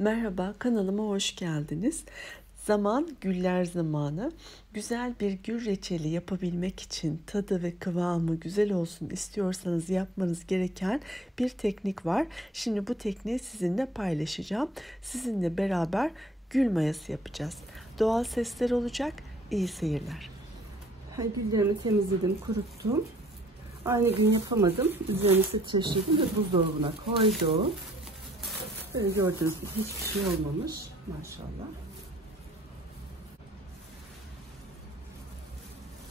Merhaba, kanalıma hoş geldiniz. Zaman güller zamanı. Güzel bir gül reçeli yapabilmek için tadı ve kıvamı güzel olsun istiyorsanız yapmanız gereken bir teknik var. Şimdi bu tekniği sizinle paylaşacağım. Sizinle beraber gül mayası yapacağız. Doğal sesler olacak. İyi seyirler. Güllerimi temizledim, kuruttum. Aynı gün yapamadım. Üzerine streçledim ve buzdolabına koydum. Böyle gördüğünüz gibi hiçbir şey olmamış. Maşallah.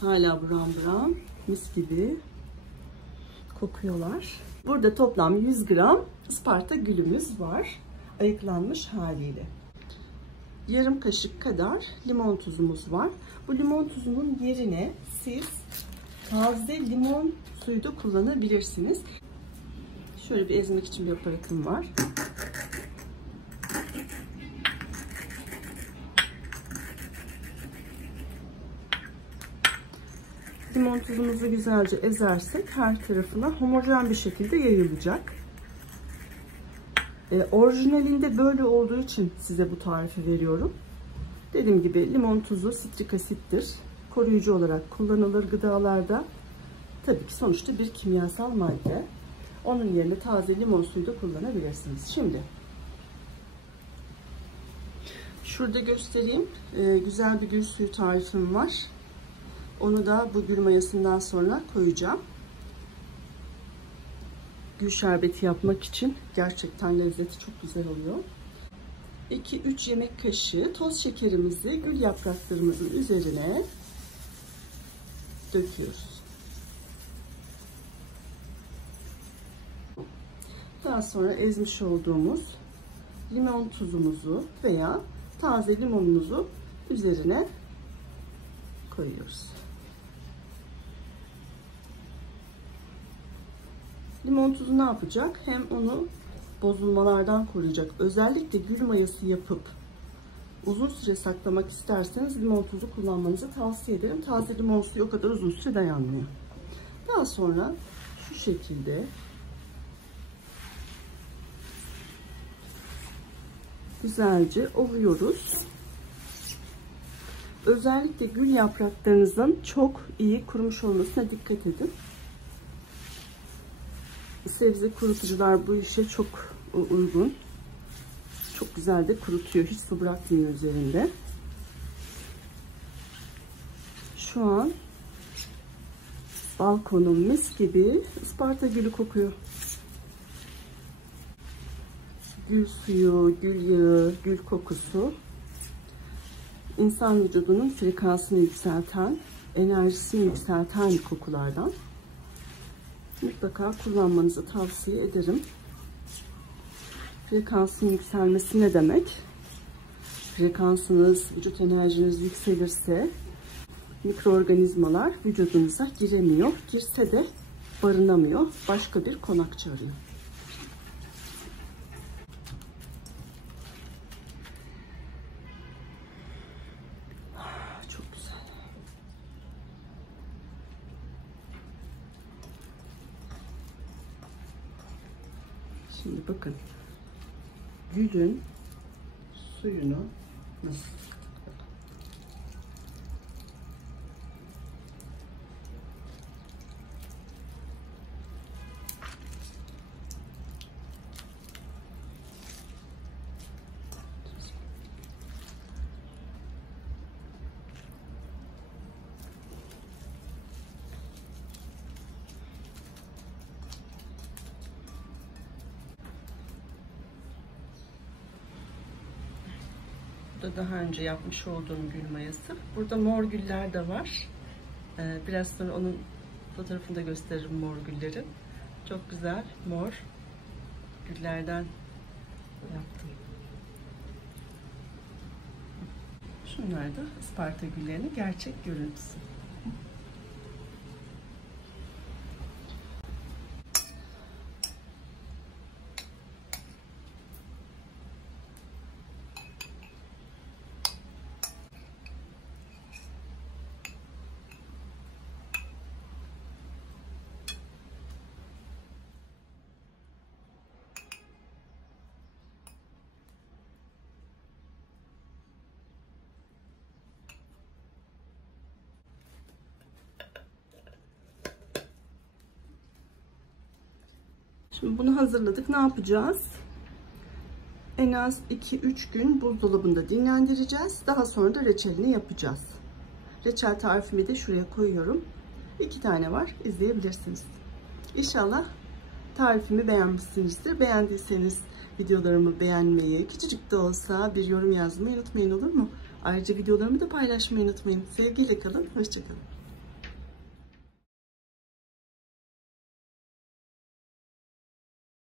Hala buram buram. Mis gibi kokuyorlar. Burada toplam 100 gram Isparta gülümüz var. Ayıklanmış haliyle. Yarım kaşık kadar limon tuzumuz var. Bu limon tuzunun yerine siz taze limon suyu da kullanabilirsiniz. Şöyle bir ezmek için bir aparatım var. Limon tuzumuzu güzelce ezersek her tarafına homojen bir şekilde yayılacak. Orijinalinde böyle olduğu için size bu tarifi veriyorum. Dediğim gibi limon tuzu sitrik asittir. Koruyucu olarak kullanılır gıdalarda. Tabii ki sonuçta bir kimyasal madde. Onun yerine taze limon suyu da kullanabilirsiniz. Şimdi şurada göstereyim. Güzel bir gül suyu tarifim var. Onu da bu gül mayasından sonra koyacağım. Gül şerbeti yapmak için gerçekten lezzeti çok güzel oluyor. 2-3 yemek kaşığı toz şekerimizi gül yapraklarımızın üzerine döküyoruz. Daha sonra ezmiş olduğumuz limon tuzumuzu veya taze limonumuzu üzerine koyuyoruz. Limon tuzu ne yapacak? Hem onu bozulmalardan koruyacak. Özellikle gül mayası yapıp uzun süre saklamak isterseniz limon tuzu kullanmanızı tavsiye ederim. Taze limon suyu o kadar uzun süre dayanmıyor. Daha sonra şu şekilde güzelce ovuyoruz. Özellikle gül yapraklarınızın çok iyi kurumuş olmasına dikkat edin. Sebze kurutucular bu işe çok uygun. Çok güzel de kurutuyor. Hiç su bırakmıyor üzerinde. Şu an balkonum mis gibi Isparta gülü kokuyor. Gül suyu, gül yağı, gül kokusu insan vücudunun frekansını yükselten, enerjisini yükselten kokulardan. Mutlaka kullanmanızı tavsiye ederim. Frekansın yükselmesi ne demek? Frekansınız, vücut enerjiniz yükselirse mikroorganizmalar vücudunuza giremiyor. Girse de barınamıyor. Başka bir konakçı arıyor. Çok güzel. Şimdi bakın. Gülün suyunu nasıl? Daha önce yapmış olduğum gül mayası. Burada mor güller de var. Biraz sonra onun fotoğrafını da gösteririm mor güllerin. Çok güzel mor güllerden yaptım. Şunlar da Isparta güllerinin gerçek görüntüsü. Şimdi bunu hazırladık. Ne yapacağız? En az 2-3 gün buzdolabında dinlendireceğiz. Daha sonra da reçelini yapacağız. Reçel tarifimi de şuraya koyuyorum. 2 tane var. İzleyebilirsiniz. İnşallah tarifimi beğenmişsinizdir. Beğendiyseniz videolarımı beğenmeyi, küçücük de olsa bir yorum yazmayı unutmayın, olur mu? Ayrıca videolarımı da paylaşmayı unutmayın. Sevgiyle kalın. Hoşça kalın.